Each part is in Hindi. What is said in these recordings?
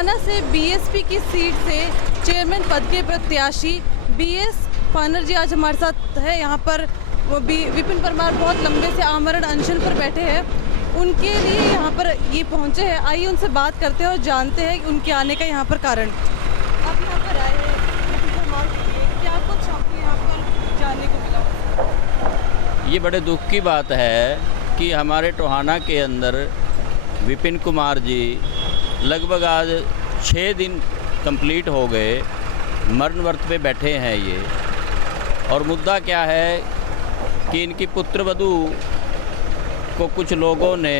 टोहाना से बीएसपी की सीट से चेयरमैन पद के प्रत्याशी बीएस फानर जी आज हमारे साथ है। यहाँ पर वो विपिन परमार बहुत लंबे से आमरण अनशन पर बैठे हैं, उनके लिए यहाँ पर ये पहुँचे हैं। आइए उनसे बात करते हैं और जानते हैं उनके आने का यहाँ पर कारण। आप यहाँ पर आए हैं विपिन परमार के लिए, क्या कुछ आपको यहाँ पर जानने को मिला? ये बड़े दुख की बात है कि हमारे टोहाना के अंदर विपिन कुमार जी लगभग आज 6 दिन कंप्लीट हो गए मरण व्रत पे बैठे हैं ये। और मुद्दा क्या है कि इनकी पुत्रवधू को कुछ लोगों ने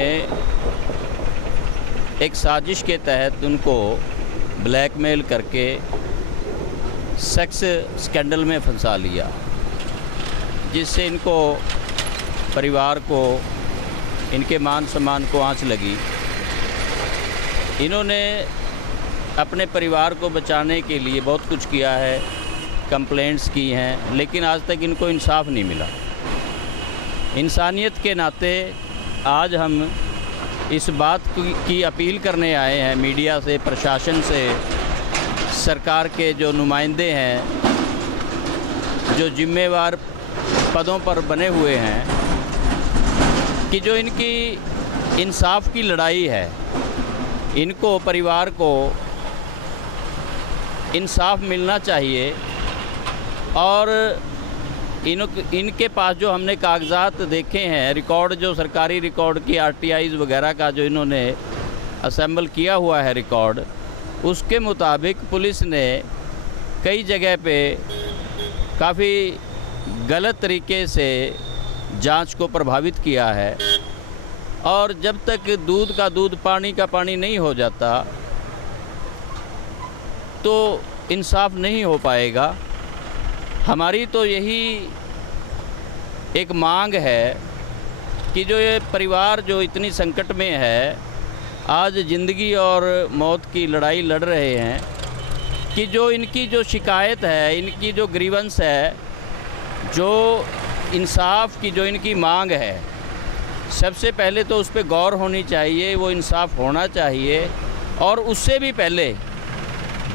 एक साजिश के तहत उनको ब्लैकमेल करके सेक्स स्कैंडल में फंसा लिया, जिससे इनको परिवार को, इनके मान सम्मान को आंच लगी। इन्होंने अपने परिवार को बचाने के लिए बहुत कुछ किया है, कंप्लेंट्स की हैं, लेकिन आज तक इनको इंसाफ नहीं मिला। इंसानियत के नाते आज हम इस बात की अपील करने आए हैं मीडिया से, प्रशासन से, सरकार के जो नुमाइंदे हैं, जो जिम्मेवार पदों पर बने हुए हैं, कि जो इनकी इंसाफ की लड़ाई है, इनको परिवार को इंसाफ मिलना चाहिए। और इनके पास जो हमने कागजात देखे हैं, रिकॉर्ड जो सरकारी रिकॉर्ड की आरटीआईज वगैरह का जो इन्होंने असेंबल किया हुआ है रिकॉर्ड, उसके मुताबिक पुलिस ने कई जगह पे काफ़ी गलत तरीके से जांच को प्रभावित किया है। और जब तक दूध का दूध पानी का पानी नहीं हो जाता तो इंसाफ नहीं हो पाएगा। हमारी तो यही एक मांग है कि जो ये परिवार जो इतनी संकट में है, आज ज़िंदगी और मौत की लड़ाई लड़ रहे हैं, कि जो इनकी जो शिकायत है, इनकी जो ग्रीवेंस है, जो इंसाफ की जो इनकी मांग है, सबसे पहले तो उस पर गौर होनी चाहिए, वो इंसाफ होना चाहिए। और उससे भी पहले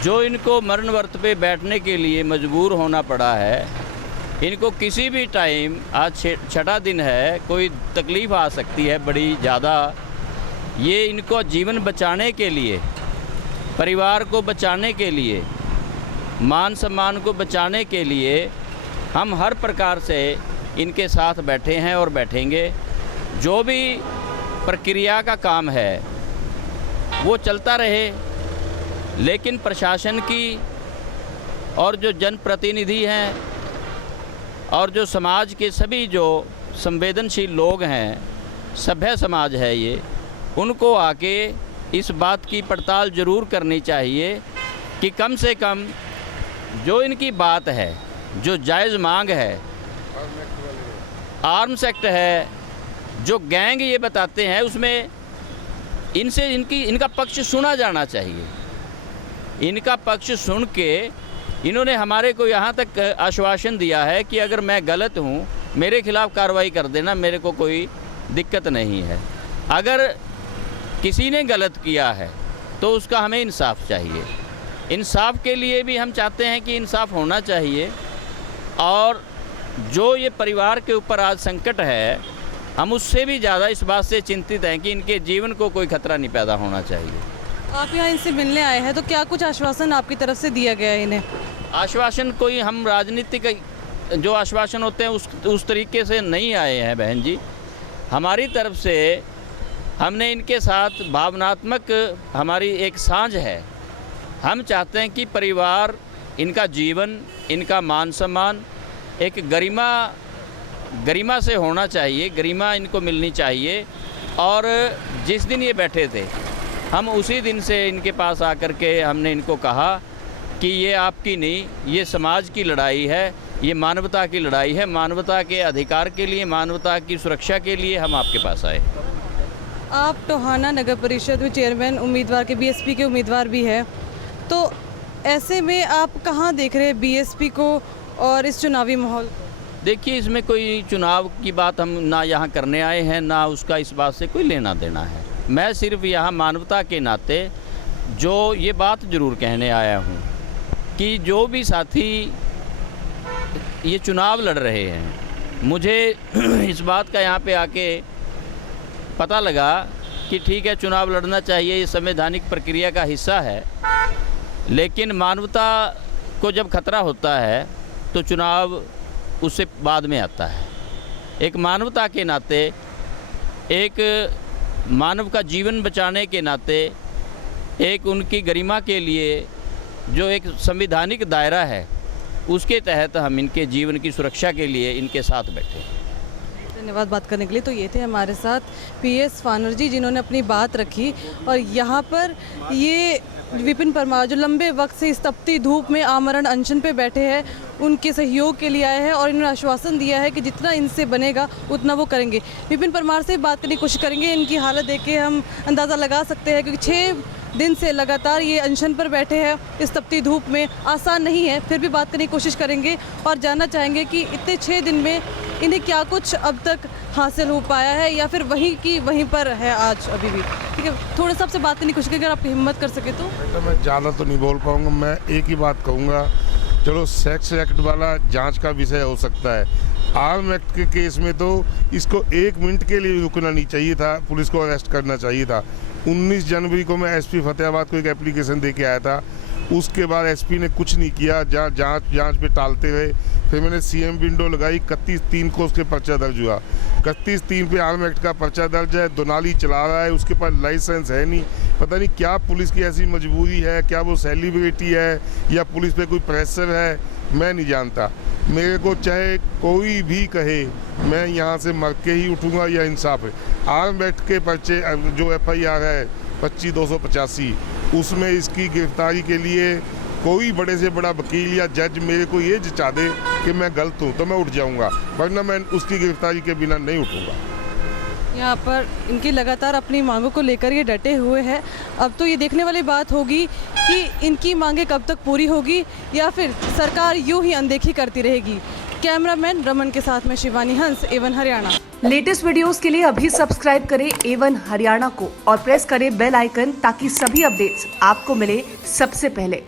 जो इनको मरण व्रत पे बैठने के लिए मजबूर होना पड़ा है, इनको किसी भी टाइम, आज 6वां दिन है, कोई तकलीफ़ आ सकती है बड़ी ज़्यादा। ये इनको जीवन बचाने के लिए, परिवार को बचाने के लिए, मान सम्मान को बचाने के लिए हम हर प्रकार से इनके साथ बैठे हैं और बैठेंगे। जो भी प्रक्रिया का काम है वो चलता रहे, लेकिन प्रशासन की और जो जनप्रतिनिधि हैं और जो समाज के सभी जो संवेदनशील लोग हैं, सभ्य समाज है ये, उनको आके इस बात की पड़ताल ज़रूर करनी चाहिए कि कम से कम जो इनकी बात है, जो जायज़ मांग है, आर्म्स एक्ट है, जो गैंग ये बताते हैं, उसमें इनसे इनका पक्ष सुना जाना चाहिए। इनका पक्ष सुन के इन्होंने हमारे को यहाँ तक आश्वासन दिया है कि अगर मैं गलत हूँ, मेरे खिलाफ़ कार्रवाई कर देना, मेरे को कोई दिक्कत नहीं है। अगर किसी ने गलत किया है तो उसका हमें इंसाफ चाहिए। इंसाफ के लिए भी हम चाहते हैं कि इंसाफ होना चाहिए। और जो ये परिवार के ऊपर आज संकट है, हम उससे भी ज़्यादा इस बात से चिंतित हैं कि इनके जीवन को कोई खतरा नहीं पैदा होना चाहिए। आप यहाँ इनसे मिलने आए हैं, तो क्या कुछ आश्वासन आपकी तरफ से दिया गया है इन्हें? आश्वासन कोई हम राजनीतिक जो आश्वासन होते हैं उस तरीके से नहीं आए हैं बहन जी। हमारी तरफ से हमने इनके साथ भावनात्मक हमारी एक साझ है। हम चाहते हैं कि परिवार, इनका जीवन, इनका मान सम्मान एक गरिमा से होना चाहिए, गरिमा इनको मिलनी चाहिए। और जिस दिन ये बैठे थे, हम उसी दिन से इनके पास आकर के हमने इनको कहा कि ये आपकी नहीं, ये समाज की लड़ाई है, ये मानवता की लड़ाई है। मानवता के अधिकार के लिए, मानवता की सुरक्षा के लिए हम आपके पास आए। आप टोहाना नगर परिषद में चेयरमैन उम्मीदवार के, बीएसपी के उम्मीदवार भी है, तो ऐसे में आप कहाँ देख रहे हैं बीएसपी को और इस चुनावी माहौल? देखिए, इसमें कोई चुनाव की बात हम ना यहाँ करने आए हैं, ना उसका इस बात से कोई लेना देना है। मैं सिर्फ यहाँ मानवता के नाते जो ये बात ज़रूर कहने आया हूँ कि जो भी साथी ये चुनाव लड़ रहे हैं, मुझे इस बात का यहाँ पे आके पता लगा कि ठीक है, चुनाव लड़ना चाहिए, ये संवैधानिक प्रक्रिया का हिस्सा है, लेकिन मानवता को जब खतरा होता है तो चुनाव उससे बाद में आता है। एक मानवता के नाते, एक मानव का जीवन बचाने के नाते, एक उनकी गरिमा के लिए जो एक संवैधानिक दायरा है, उसके तहत हम इनके जीवन की सुरक्षा के लिए इनके साथ बैठे। धन्यवाद बात करने के लिए। तो ये थे हमारे साथ पीएस फानर जी, जिन्होंने अपनी बात रखी। और यहाँ पर ये विपिन परमार जो लंबे वक्त से इस तपती धूप में आमरण अनशन पे बैठे हैं, उनके सहयोग के लिए आए हैं और इन्होंने आश्वासन दिया है कि जितना इनसे बनेगा उतना वो करेंगे। विपिन परमार से बात करने की कोशिश करेंगे। इनकी हालत देख के हम अंदाज़ा लगा सकते हैं, क्योंकि 6 दिन से लगातार ये अनशन पर बैठे हैं इस तपती धूप में। आसान नहीं है, फिर भी बात करने की कोशिश करेंगे और जानना चाहेंगे कि इतने 6 दिन में इन्हें क्या कुछ अब तक हासिल हो पाया है, या फिर वहीं की वहीं पर है आज अभी भी। ठीक है, थोड़ा सा आपसे बात करने की कोशिश करेंगे, अगर आप हिम्मत कर सके तो। मैं ज़्यादा तो नहीं बोल पाऊँगा। मैं एक ही बात कहूँगा, चलो सेक्स एक्ट वाला जांच का विषय हो सकता है, आर्म एक्ट के केस में तो इसको 1 मिनट के लिए रुकना नहीं चाहिए था, पुलिस को अरेस्ट करना चाहिए था। 19 जनवरी को मैं एसपी फतेहाबाद को एक एप्लीकेशन दे के आया था, उसके बाद एसपी ने कुछ नहीं किया, जांच पे टालते रहे। फिर मैंने सीएम विंडो लगाई, 31/3 को उसके पर्चा दर्ज हुआ। 31/3 पे आर्म एक्ट का पर्चा दर्ज है, दोनाली चला रहा है, उसके पास लाइसेंस है नहीं। पता नहीं क्या पुलिस की ऐसी मजबूरी है, क्या वो सेलिब्रिटी है या पुलिस पे कोई प्रेशर है, मैं नहीं जानता। मेरे को चाहे कोई भी कहे, मैं यहाँ से मर के ही उठूँगा, या इंसाफ है। आर्म एक्ट के पर्चे जो FIR है 25/285, उसमें इसकी गिरफ्तारी के लिए कोई बड़े से बड़ा वकील या जज मेरे को ये जचा दे कि मैं गलत हूँ तो मैं उठ जाऊँगा, वरना मैं उसकी गिरफ्तारी के बिना नहीं उठूँगा। यहाँ पर इनकी लगातार अपनी मांगों को लेकर ये डटे हुए हैं। अब तो ये देखने वाली बात होगी कि इनकी मांगें कब तक पूरी होगी या फिर सरकार यूं ही अनदेखी करती रहेगी। कैमरामैन रमन के साथ में शिवानी हंस, A1 हरियाणा। लेटेस्ट वीडियोस के लिए अभी सब्सक्राइब करें A1 हरियाणा को और प्रेस करें बेल आइकन, ताकि सभी अपडेट्स आपको मिले सबसे पहले।